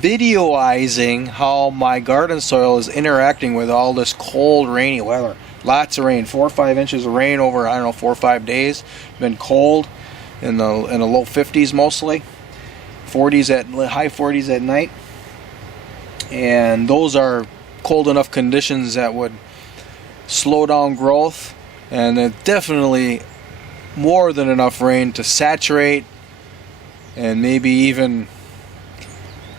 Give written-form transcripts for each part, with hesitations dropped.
videoizing how my garden soil is interacting with all this cold, rainy weather. Lots of rain, 4 or 5 inches of rain over, I don't know, 4 or 5 days. Been cold in the low 50s mostly, 40s at high 40s at night, and those are cold enough conditions that would slow down growth, and definitely more than enough rain to saturate and maybe even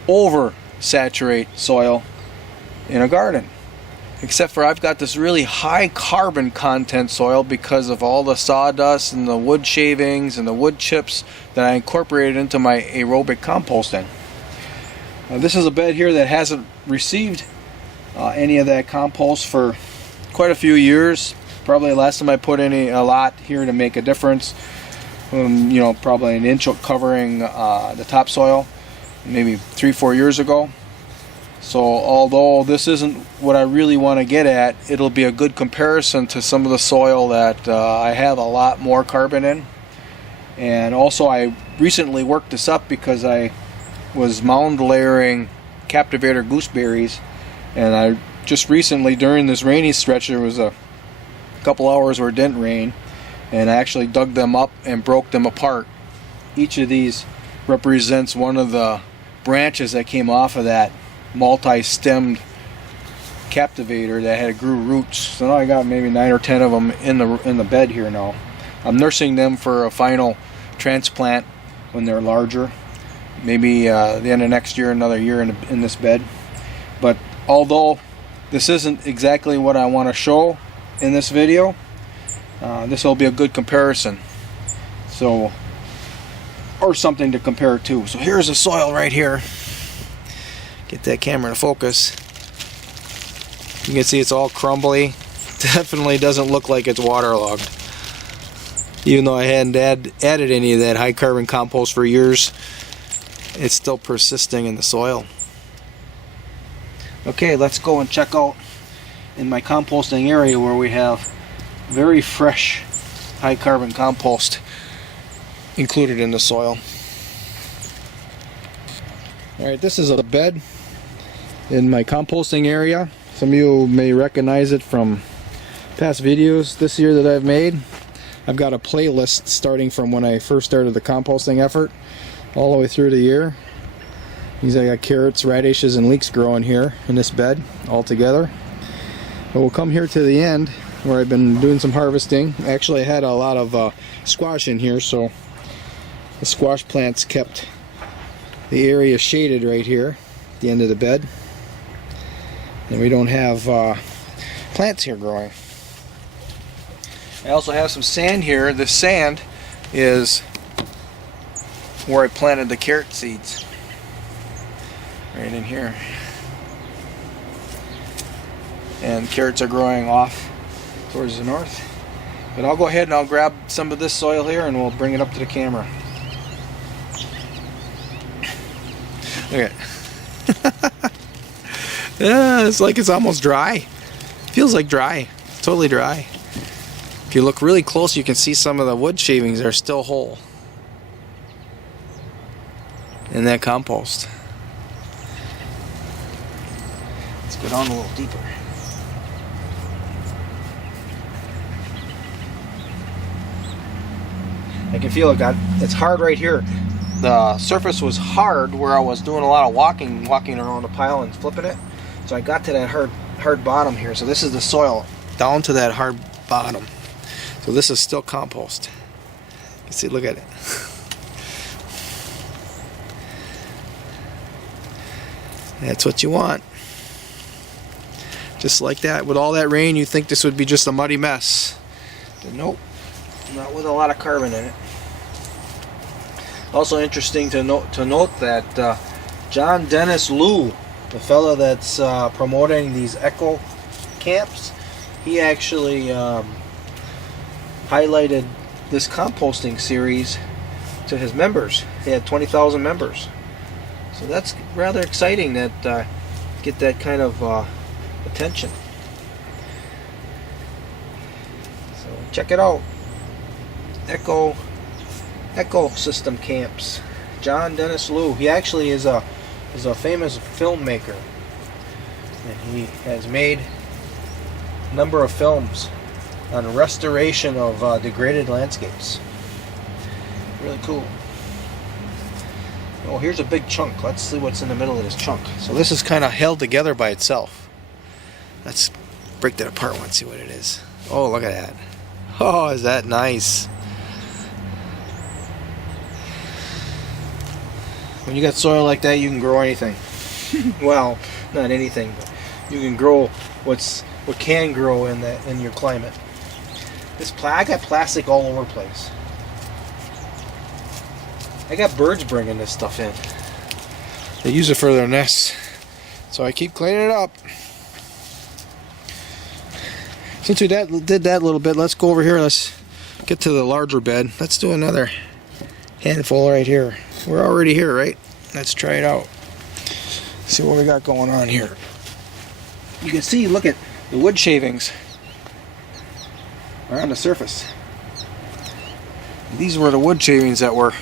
over saturate soil in a garden. Except for I've got this really high carbon content soil because of all the sawdust and the wood shavings and the wood chips that I incorporated into my aerobic composting. This is a bed here that hasn't received any of that compost for quite a few years. Probably the last time I put a lot here to make a difference, probably an inch covering the topsoil, maybe 3-4 years ago. So although this isn't what I really want to get at, it'll be a good comparison to some of the soil that I have a lot more carbon in. And also I recently worked this up because I was mound layering captivator gooseberries, and I just recently, during this rainy stretch, there was a couple hours where it didn't rain, and I actually dug them up and broke them apart. Each of these represents one of the branches that came off of that multi-stemmed captivator that had grew roots. So now I got maybe 9 or 10 of them in the bed here now. I'm nursing them for a final transplant when they're larger. Maybe the end of next year, another year in this bed. But although this isn't exactly what I want to show in this video, this will be a good comparison. So, or something to compare it to. So here's the soil right here. Get that camera to focus. You can see it's all crumbly. Definitely doesn't look like it's waterlogged. Even though I hadn't added any of that high carbon compost for years, it's still persisting in the soil. Okay, let's go and check out in my composting area where we have very fresh high carbon compost included in the soil. Alright, this is a bed in my composting area. Some of you may recognize it from past videos this year that I've made. I've got a playlist starting from when I first started the composting effort all the way through the year. These I got carrots, radishes, and leeks growing here in this bed all together. But we'll come here to the end where I've been doing some harvesting. Actually, I had a lot of squash in here, so the squash plants kept the area shaded right here at the end of the bed. And we don't have plants here growing. I also have some sand here. This sand is where I planted the carrot seeds. Right in here. And carrots are growing off towards the north. But I'll go ahead and I'll grab some of this soil here and we'll bring it up to the camera. Look at it. Yeah, it's like it's almost dry. Feels like dry. It's totally dry. If you look really close, you can see some of the wood shavings are still whole in that compost. Let's go down a little deeper. I can feel it. It's hard right here. The surface was hard where I was doing a lot of walking around the pile and flipping it. So I got to that hard bottom here. So this is the soil down to that hard bottom. So this is still compost. You can see, look at it. That's what you want. Just like that. With all that rain, you think this would be just a muddy mess. But nope. Not with a lot of carbon in it. Also interesting to note that John Dennis Liu, the fellow that's promoting these eco camps, he actually highlighted this composting series to his members. He had 20,000 members. So that's rather exciting that get that kind of attention. So check it out. Ecosystem camps. John Dennis Liu. He actually is a is a famous filmmaker, and he has made a number of films on restoration of degraded landscapes. Really cool. Oh, here's a big chunk. Let's see what's in the middle of this chunk. So this is kind of held together by itself. Let's break that apart and see what it is. Oh, look at that. Oh, is that nice? When you got soil like that, you can grow anything. Well, not anything, but you can grow what can grow in your climate. I got plastic all over the place. I got birds bringing this stuff in. They use it for their nests, so I keep cleaning it up. Since we did that little bit, let's go over here. Let's get to the larger bed. Let's do another handful right here. We're already here, right? Let's try it out. See what we got going on here. You can see, look at the wood shavings are on the surface. These were the wood shavings that were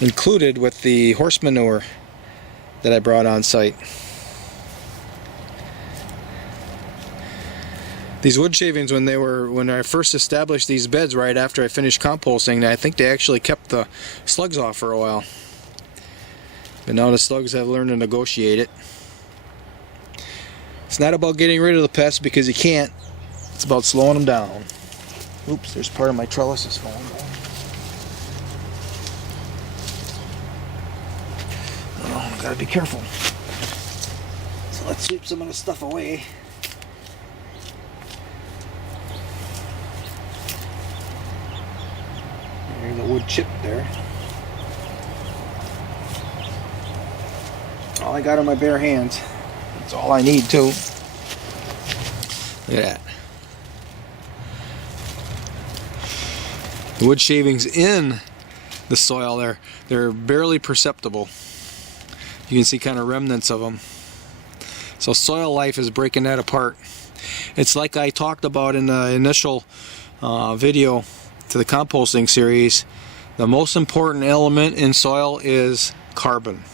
included with the horse manure that I brought on site. These wood shavings, when I first established these beds right after I finished composting, I think they actually kept the slugs off for a while. But now the slugs have learned to negotiate it. It's not about getting rid of the pests, because you can't. It's about slowing them down. Oops, there's part of my trellis is falling down. Oh, gotta be careful. So let's sweep some of the stuff away. There's a wood chip there. All I got are my bare hands. That's all I need too. Look at that. The wood shavings in the soil, they're barely perceptible. You can see kind of remnants of them. So soil life is breaking that apart. It's like I talked about in the initial video to the composting series. The most important element in soil is carbon.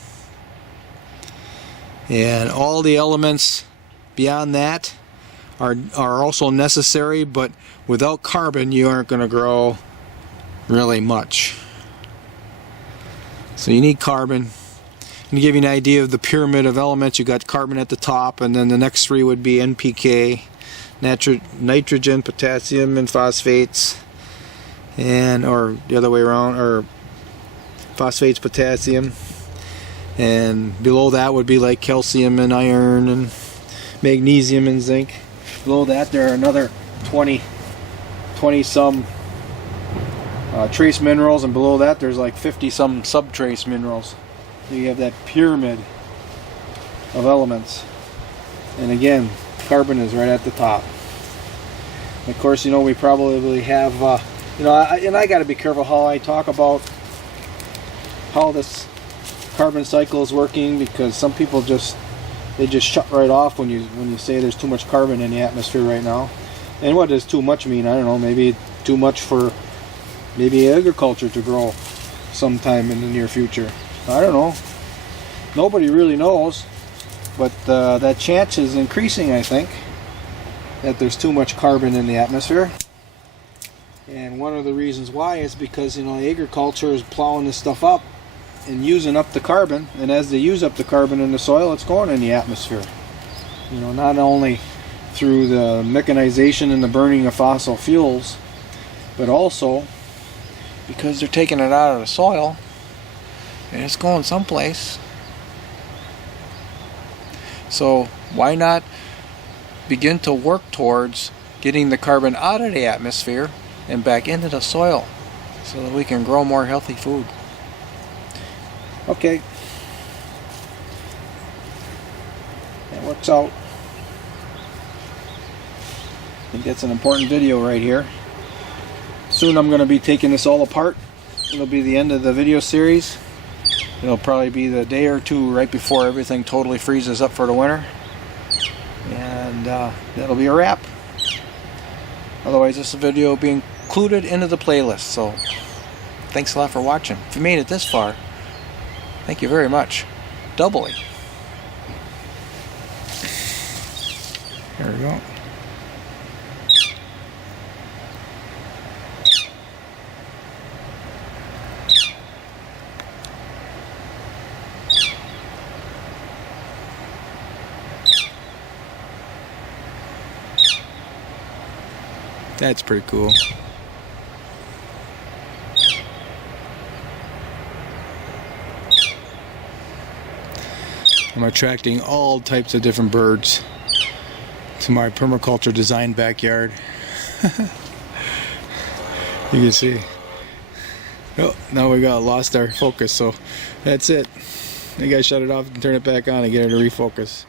And all the elements beyond that are also necessary, but without carbon you aren't going to grow really much. So you need carbon. To give you an idea of the pyramid of elements, you got carbon at the top, and then the next three would be NPK, nitrogen, potassium, and phosphates, or the other way around, or phosphates, potassium, and below that would be like calcium and iron and magnesium and zinc. Below that there are another 20 some trace minerals, and below that there's like 50 some subtrace minerals. So you have that pyramid of elements, and again, carbon is right at the top. And of course, we probably have, and I got to be careful how I talk about how this carbon cycle is working, because some people just shut right off when you say there's too much carbon in the atmosphere right now. And what does too much mean? I don't know. Maybe too much for maybe agriculture to grow sometime in the near future. I don't know. Nobody really knows, but that chance is increasing, I think, that there's too much carbon in the atmosphere. And one of the reasons why is because agriculture is plowing this stuff up and using up the carbon, and as they use up the carbon in the soil, it's going in the atmosphere. Not only through the mechanization and the burning of fossil fuels, but also because they're taking it out of the soil and it's going someplace. So why not begin to work towards getting the carbon out of the atmosphere and back into the soil so that we can grow more healthy food? Okay, that works out. I think that's an important video right here. Soon I'm going to be taking this all apart. It'll be the end of the video series. It'll probably be the day or two right before everything totally freezes up for the winter. And that'll be a wrap. Otherwise, this video will be included into the playlist. So, thanks a lot for watching. If you made it this far, Thank you very much. Doubling. There we go. That's pretty cool. I'm attracting all types of different birds to my permaculture design backyard. You can see. Oh, now we got lost our focus, so that's it. You guys shut it off and turn it back on and get it to refocus.